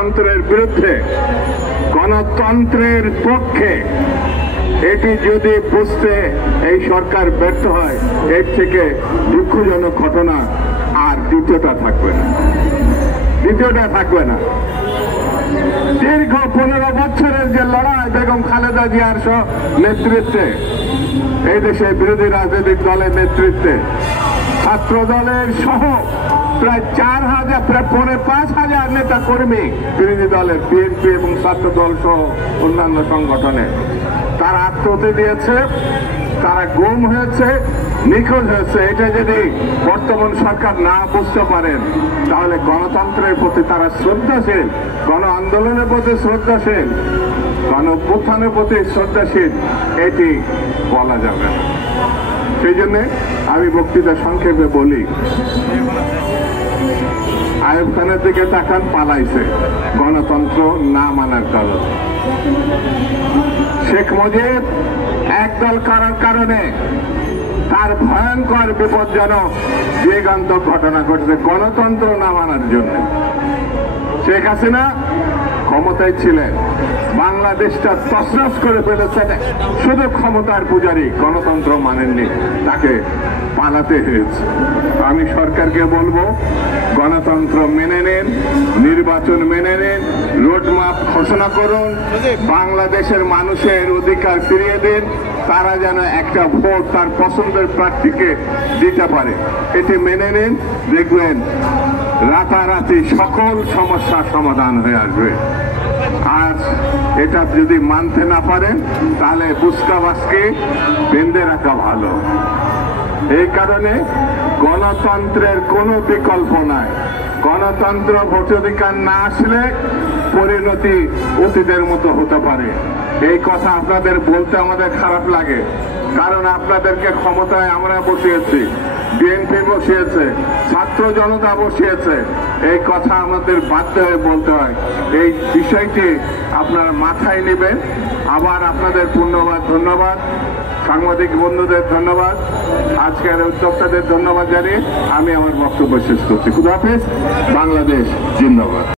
গণতন্ত্রের বিরুদ্ধে, গণতন্ত্রের পক্ষে, এটি যদি বুঝতে এই সরকার ব্যর্থ হয়, এর থেকে দুঃখজনক ঘটনা আর দ্বিতীয়টা থাকবে না। দীর্ঘ 15 বছরের যে লড়াই বেগম খালেদা জিয়ার নেতৃত্বে, এই দেশে বিরোধী রাজনৈতিক দলের নেতৃত্বে, ছাত্র দলের সহ প্রায় 4,000 প্রায় 5,000 নেতা কর্মী বিরোধী দলের বিএনপি এবং ছাত্র দল সহ অন্যান্য সংগঠনে তারা আত্মহত্যা দিয়েছে, তারা গুম হয়েছে, নিখোঁজ হয়েছে। এটা যদি বর্তমান সরকার না বুঝতে পারেন, তাহলে গণতন্ত্রের প্রতি তারা শ্রদ্ধাশীল, গণ আন্দোলনের প্রতি শ্রদ্ধাশীল, গণ অভ্যুত্থানের প্রতি শ্রদ্ধাশীল, এটি বলা যাবে না। সেই জন্য আমি বক্তৃতা সংক্ষেপে বলি, আইয়ুব খানের দিকে তাকান, পালাইছে গণতন্ত্র না মানার কারণে। শেখ মুজিব একদল করার কারণে তার ভয়ঙ্কর বিপজ্জনক যুগান্তক ঘটনা ঘটেছে গণতন্ত্র না মানার জন্য। শেখ হাসিনা ক্ষমতায় ছিলেন, বাংলাদেশটা তছনছ করে ফেলেছেন, শুধু ক্ষমতার পূজারী, গণতন্ত্র মানেননি, তাকে পালাতে হয়েছে। আমি সরকারকে বলবো, গণতন্ত্র মেনে নিন, নির্বাচন মেনে নিন, রোডম্যাপ ঘোষণা করুন, বাংলাদেশের মানুষের অধিকার ফিরিয়ে দিন, তারা যেন একটা ভোট তার পছন্দের প্রার্থীকে দিতে পারে। এটি মেনে নিন, দেখবেন রাতারাতি সকল সমস্যার সমাধান হয়ে আসবে। আজ এটা যদি মানতে না পারেন, তাহলে বুসকাবাসকে বেঁধে রাখা ভালো। এই কারণে গণতন্ত্রের কোনো বিকল্প নাই। গণতন্ত্র ভোটাধিকার না আসলে পরিণতি অতীতের মতো হতে পারে। এই কথা আপনাদের বলতে আমাদের খারাপ লাগে, কারণ আপনাদেরকে ক্ষমতায় আমরা বসিয়েছি, বিএনপি বসিয়েছে, ছাত্র জনতা বসিয়েছে। এই কথা আমাদের বাধ্য হয়ে বলতে হয়। এই বিষয়টি আপনারা মাথায় নেবেন। আবার আপনাদের ধন্যবাদ, সাংবাদিক বন্ধুদের ধন্যবাদ, আজকের উদ্যোক্তাদের ধন্যবাদ জানিয়ে আমি আমার বক্তব্য শেষ করছি। খুদা হাফেজ। বাংলাদেশ জিন্দাবাদ।